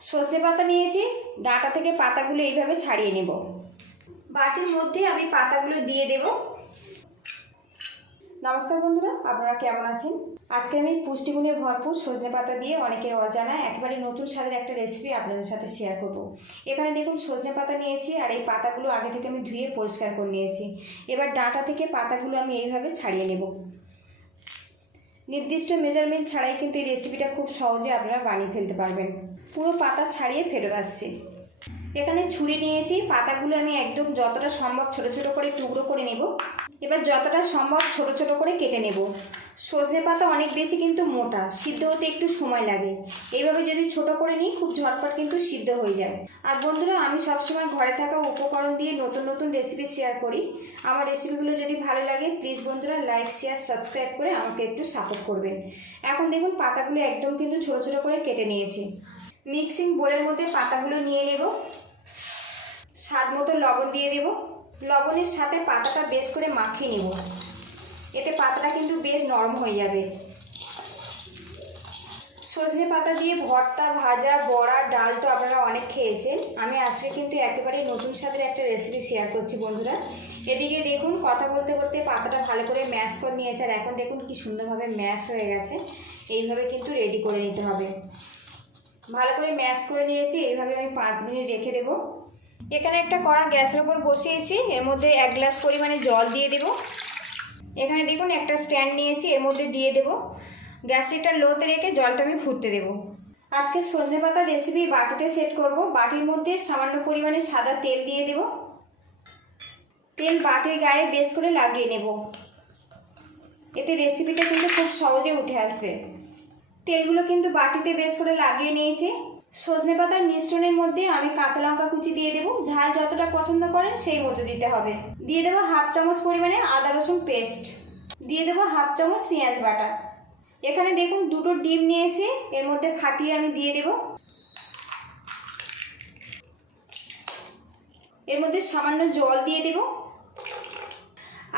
সর্ষে পাতা নিয়েছি, ডাঁটা থেকে পাতাগুলো এইভাবে ছাড়িয়ে নেব। বাটির মধ্যে আমি পাতাগুলো দিয়ে দেব। নমস্কার বন্ধুরা, আপনারা কেমন আছেন? আজকে আমি পুষ্টিগুণে ভরপুর সজনে পাতা দিয়ে অনেকের অজানা একেবারে নতুন স্বাদের একটা রেসিপি আপনাদের সাথে শেয়ার করব। এখানে দেখুন সজনে পাতা নিয়েছি, আর এই পাতাগুলো আগে থেকে আমি ধুয়ে পরিষ্কার করে নিয়েছি। এবার ডাঁটা থেকে পাতাগুলো আমি এইভাবে ছাড়িয়ে নেব। নির্দিষ্ট মেজারমেন্ট ছাড়াই কিন্তু এই রেসিপিটা খুব সহজে আপনারা বানিয়ে ফেলতে পারবেন। পুরো পাতা ছাড়িয়ে ফেরত আসছি। এখানে ছুরি নিয়েছি, পাতাগুলো আমি একদম যতটা সম্ভব ছোট ছোট করে টুকরো করে নেব। এবার যতটা সম্ভব ছোট ছোট করে কেটে নেব। সজনে পাতা অনেক বেশি কিন্তু মোটা, সিদ্ধ হতে একটু সময় লাগে। এইভাবে যদি ছোট করে নিই খুব ঝটপট কিন্তু সিদ্ধ হয়ে যায়। আর বন্ধুরা, আমি সবসময় ঘরে থাকা উপকরণ দিয়ে নতুন নতুন রেসিপি শেয়ার করি। আমার রেসিপিগুলো যদি ভালো লাগে প্লিজ বন্ধুরা লাইক শেয়ার সাবস্ক্রাইব করে আমাকে একটু সাপোর্ট করবেন। এখন দেখুন পাতাগুলো একদম কিন্তু ছোট ছোট করে কেটে নিয়েছি। মিক্সিং বোলের মধ্যে পাতাগুলো নিয়ে নেব। স্বাদ মতো লবণ দিয়ে দেব। লবণের সাথে পাতাটা বেশ করে মাখিয়ে নেব, এতে পাতাটা কিন্তু বেশ নরম হয়ে যাবে। সজনে পাতা দিয়ে ভর্তা, ভাজা, বড়া, ডাল তো আপনারা অনেক খেয়েছেন। আমি আজকে কিন্তু একেবারে নতুন স্বাদের একটা রেসিপি শেয়ার করছি বন্ধুরা। এদিকে দেখুন কথা বলতে বলতে পাতাটা ভালো করে ম্যাশ করে নিয়েছে, আর এখন দেখুন কি সুন্দরভাবে ম্যাশ হয়ে গেছে। এইভাবে কিন্তু রেডি করে নিতে হবে। ভালো করে ম্যাশ করে নিয়েছি, এইভাবে আমি 5 মিনিট রেখে দেব। এখানে একটা কড়া গ্যাসের উপর বসিয়েছি, এর মধ্যে 1 গ্লাস পরিমাণে জল দিয়ে দেব। এখানে দেখুন একটা স্ট্যান্ড নিয়েছি, এর মধ্যে দিয়ে দেব। গ্যাসটা লোতে রেখে জলটা আমি ফুটতে দেব। আজকে সজনে পাতার রেসিপি বাটিতে সেট করব। বাটির মধ্যে সামান্য পরিমাণে সাদা তেল দিয়ে দেব। তেল বাটির গায়ে বেশ করে লাগিয়ে নেব, এতে রেসিপিটা কিন্তু খুব সহজে উঠে আসবে। তেলগুলো কিন্তু বাটিতে বেশ করে লাগিয়ে নিয়েছি। সজনে পাতার মিশ্রণের মধ্যে আমি কাঁচা লঙ্কা কুচি দিয়ে দেবো। ঝাল যতটা পছন্দ করেন সেই মতো দিতে হবে। দিয়ে দেবো 1/2 চামচ পরিমাণে আদা রসুন পেস্ট। দিয়ে দেবো 1/2 চামচ পেঁয়াজ বাটা। এখানে দেখুন 2টো ডিম নিয়েছি, এর মধ্যে ফাটিয়ে আমি দিয়ে দেব। এর মধ্যে সামান্য জল দিয়ে দেব।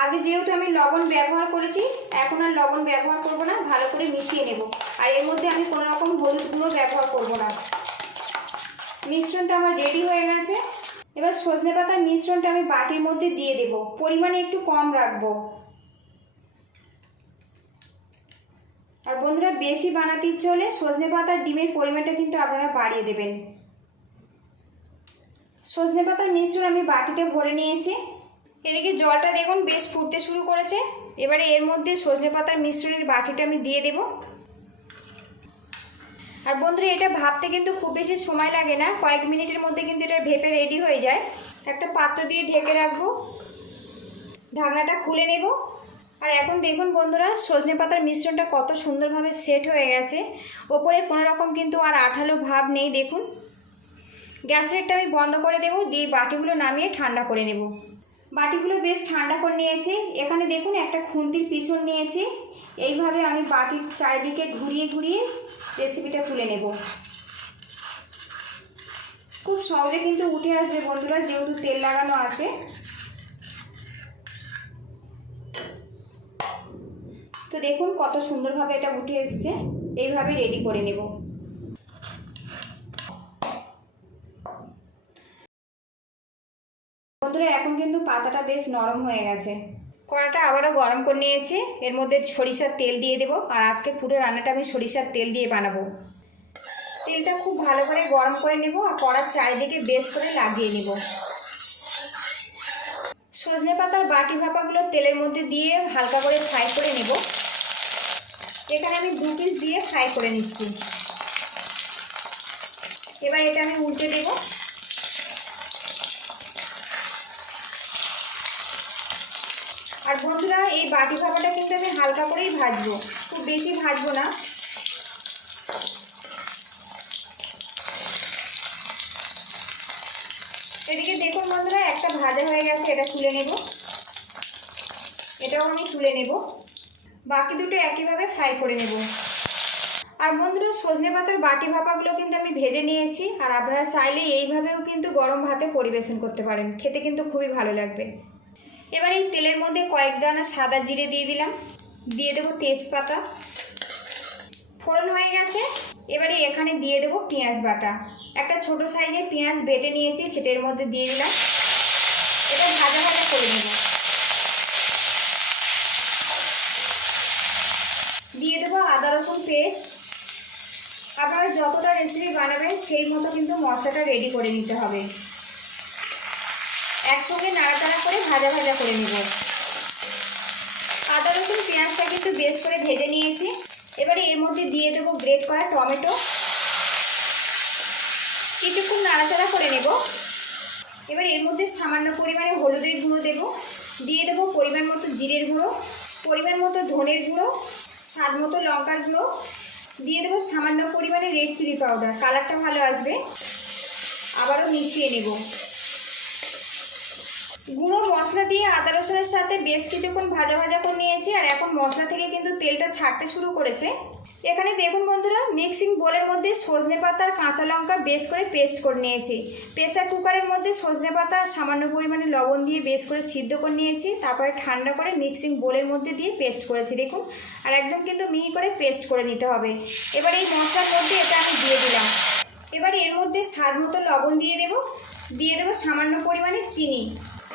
আগে যেহেতু আমি লবণ ব্যবহার করেছি, এখন আর লবণ ব্যবহার করব না, ভালো করে মিশিয়ে নেব। আর এর মধ্যে আমি কোনো রকম হলুদ গুঁড়ো ব্যবহার করব না। মিশ্রণটা আমার রেডি হয়ে গেছে। এবার সজনে পাতার মিশ্রণটা আমি বাটির মধ্যে দিয়ে দেব। পরিমাণে একটু কম রাখবো। আর বন্ধুরা, বেশি বানাতে ইচ্ছে হলে সজনে পাতার ডিমের পরিমাণটা কিন্তু আপনারা বাড়িয়ে দেবেন। সজনে পাতার মিশ্রণ আমি বাটিতে ভরে নিয়েছি। এদিকে জলটা দেখুন বেশ ফুটতে শুরু করেছে। এবারে এর মধ্যে সজনে পাতার মিশ্রণের বাটিটা আমি দিয়ে দেব। আর বন্ধুরা, এটা ভাপতে কিন্তু খুব বেশি সময় লাগে না, কয়েক মিনিটের মধ্যে কিন্তু এটা ভেপে রেডি হয়ে যায়। একটা পাত্র দিয়ে ঢেকে রাখবো, ঢাকনাটা খুলে নেব। আর এখন দেখুন বন্ধুরা, সজনে পাতার মিশ্রণটা কত সুন্দরভাবে সেট হয়ে গেছে। ওপরে কোনো রকম কিন্তু আর আঠালো ভাব নেই। দেখুন গ্যাস রেটটা আমি বন্ধ করে দেব, দিয়ে বাটিগুলো নামিয়ে ঠান্ডা করে নেব। বাটিগুলো বেশ ঠান্ডা করে নিয়েছি। এখানে দেখুন একটা খুন্তির পিছন নিয়েছি, এইভাবে আমি বাটির চারিদিকে ঘুরিয়ে ঘুরিয়ে রেসিপিটা তুলে নেব। খুব সহজে কিন্তু উঠে আসবে বন্ধুরা, যেহেতু তেল লাগানো আছে। তো দেখুন কত সুন্দরভাবে এটা উঠে এসছে। এইভাবে রেডি করে নেব। বন্ধুরা, এখন কিন্তু পাতাটা বেশ নরম হয়ে গেছে। কড়াটা আবারও গরম করে নিয়েছি, এর মধ্যে সরিষার তেল দিয়ে দেব। আর আজকে পুরো রান্নাটা আমি সরিষার তেল দিয়ে বানাবো। তেলটা খুব ভালো করে গরম করে নেব, আর কড়ার চারিদিকে বেশ করে লাগিয়ে নেব। সজনে পাতার বাটি ভাপাগুলো তেলের মধ্যে দিয়ে হালকা করে ফ্রাই করে নেব। এখানে আমি 2 পিস দিয়ে ফ্রাই করে নিচ্ছি। এবার এটা আমি উল্টে দেব। আর বন্ধুরা, এই বাটি ভাপাটা কিন্তু আমি হালকা করেই ভাজবো, খুব বেশি ভাজবো না। এদিকে দেখুন বন্ধুরা, একটা ভাজা হয়ে গেছে, এটা তুলে নেব। এটাও আমি তুলে নেব। বাকি দুটো একইভাবে ফ্রাই করে নেব। আর বন্ধুরা, সজনে পাতার বাটি ভাপাগুলো কিন্তু আমি ভেজে নিয়েছি। আর আপনারা চাইলে এইভাবেও কিন্তু গরম ভাতে পরিবেশন করতে পারেন, খেতে কিন্তু খুবই ভালো লাগবে। এবার এই তেলের মধ্যে কয়েক দানা সাদা জিরে দিয়ে দিলাম। দিয়ে দেবো তেজপাতা। ফোড়ন হয়ে গেছে, এবারে এখানে দিয়ে দেবো পেঁয়াজ বাটা। একটা ছোট সাইজের পেঁয়াজ বেটে নিয়েছি, সেটার মধ্যে দিয়ে দিলাম। এটা ভাজা ভাজা করে নেব। দিয়ে দেবো আদা রসুন পেস্ট। আপনারা যতটা রেসিপি বানাবেন সেই মতো কিন্তু মশলাটা রেডি করে নিতে হবে। একসঙ্গে নাড়াচাড়া করে ভাজা ভাজা করে নেব। আদা রসুন পেঁয়াজটা কিন্তু বেশ করে ভেজে নিয়েছি। এবারে এর মধ্যে দিয়ে দেবো গ্রেট করা টমেটো। কিছুক্ষণ নাড়াচাড়া করে নেব। এবার এর মধ্যে সামান্য পরিমাণে হলুদের গুঁড়ো দেব। দিয়ে দেবো পরিমাণ মতো জিরের গুঁড়ো, পরিমাণ মতো ধনের গুঁড়ো, স্বাদ মতো লঙ্কার গুঁড়ো। দিয়ে দেবো সামান্য পরিমাণে রেড চিলি পাউডার, কালারটা ভালো আসবে। আবারও মিশিয়ে নেব। গুঁড়ো মশলা দিয়ে আদা রসুনের সাথে বেশ কিছুক্ষণ ভাজা ভাজা করে নিয়েছি। আর এখন মশলা থেকে কিন্তু তেলটা ছাড়তে শুরু করেছে। এখানে দেখুন বন্ধুরা, মিক্সিং বোলের মধ্যে সজনে পাতা আর কাঁচা লঙ্কা বেশ করে পেস্ট করে নিয়েছি। প্রেসার কুকারের মধ্যে সজনে পাতা সামান্য পরিমাণে লবণ দিয়ে বেশ করে সিদ্ধ করে নিয়েছি। তারপরে ঠান্ডা করে মিক্সিং বোলের মধ্যে দিয়ে পেস্ট করেছি দেখুন। আর একদম কিন্তু মিহি করে পেস্ট করে নিতে হবে। এবার এই মশলার মধ্যে এটা আমি দিয়ে দিলাম। এবার এর মধ্যে স্বাদ মতো লবণ দিয়ে দেবো সামান্য পরিমাণে চিনি।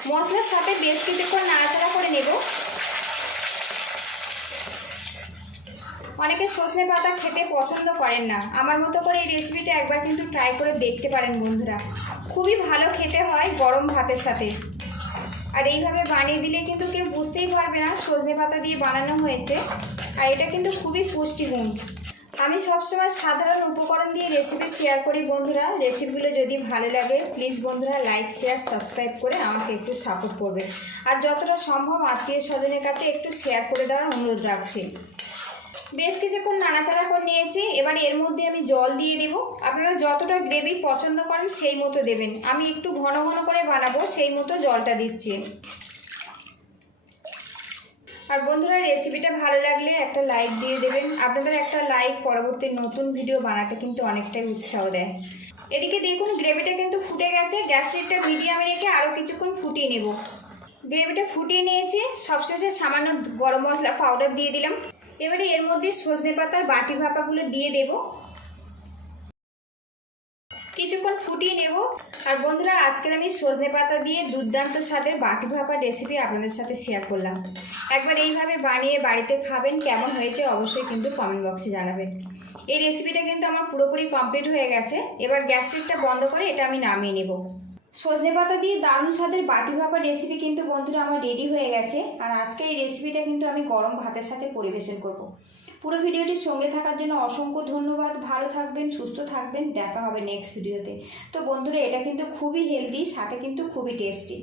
মশলার সাথে বেশ কিছুক্ষণ নাড়াচাড়া করে নেব। অনেকে সজনে পাতা খেতে পছন্দ করেন না, আমার মতো করে এই রেসিপিটা একবার কিন্তু ট্রাই করে দেখতে পারেন বন্ধুরা। খুবই ভালো খেতে হয় গরম ভাতের সাথে। আর এইভাবে বানিয়ে দিলে কিন্তু কেউ বুঝতেই পারবে না সজনে পাতা দিয়ে বানানো হয়েছে। আর এটা কিন্তু খুবই পুষ্টিগুণ। আমি সবসময় সাধারণ উপকরণ দিয়ে রেসিপি শেয়ার করি বন্ধুরা। রেসিপিগুলো যদি ভালো লাগে প্লিজ বন্ধুরা লাইক শেয়ার সাবস্ক্রাইব করে আমাকে একটু সাপোর্ট করবে। আর যতটা সম্ভব আত্মীয় স্বজনের কাছে একটু শেয়ার করে দেওয়ার অনুরোধ রাখছি। বেশ কিছুক্ষণ নাড়াচাড়া করে নিয়েছি। এবার এর মধ্যে আমি জল দিয়ে দেব। আপনারা যতটা গ্রেভি পছন্দ করেন সেই মতো দেবেন। আমি একটু ঘন ঘন করে বানাবো, সেই মতো জলটা দিচ্ছি। আর বন্ধুরা রেসিপিটা ভালো লাগলে একটা লাইক দিয়ে দেবেন। আপনাদের একটা লাইক পরবর্তী নতুন ভিডিও বানাতে কিন্তু অনেকটাই উৎসাহ দেয়। এদিকে দেখুন গ্রেভিটা কিন্তু ফুটে গেছে। গ্যাস লিডটা মিডিয়ামে রেখে আরও কিছুক্ষণ ফুটিয়ে নেব। গ্রেভিটা ফুটিয়ে নিয়েছি। সবশেষে সামান্য গরম মশলা পাউডার দিয়ে দিলাম। এবারে এর মধ্যে সজনে পাতার বাটি ভাপাগুলো দিয়ে দেব। কিছুক্ষণ ফুটিয়ে নেব। আর বন্ধুরা আজকের আমি সজনে পাতা দিয়ে দুর্দান্ত স্বাদের বাটি ভাপা রেসিপি আপনাদের সাথে শেয়ার করলাম। একবার এইভাবে বানিয়ে বাড়িতে খাবেন, কেমন হয়েছে অবশ্যই কিন্তু কমেন্ট বক্সে জানাবেন। এই রেসিপিটা কিন্তু আমার পুরোপুরি কমপ্লিট হয়ে গেছে। এবার গ্যাস লিডটা বন্ধ করে এটা আমি নামিয়ে নেব। সজনে পাতা দিয়ে দারুণ স্বাদের বাটি ভাপা রেসিপি কিন্তু বন্ধুরা আমার রেডি হয়ে গেছে। আর আজকে এই রেসিপিটা কিন্তু আমি গরম ভাতের সাথে পরিবেশন করব। পুরো ভিডিওটির সঙ্গে থাকার জন্য অসংখ্য ধন্যবাদ। ভালো থাকবেন, সুস্থ থাকবেন। দেখা হবে নেক্সট ভিডিওতে। তো বন্ধুরা এটা কিন্তু খুবই হেলদি, সাথে কিন্তু খুবই টেস্টি।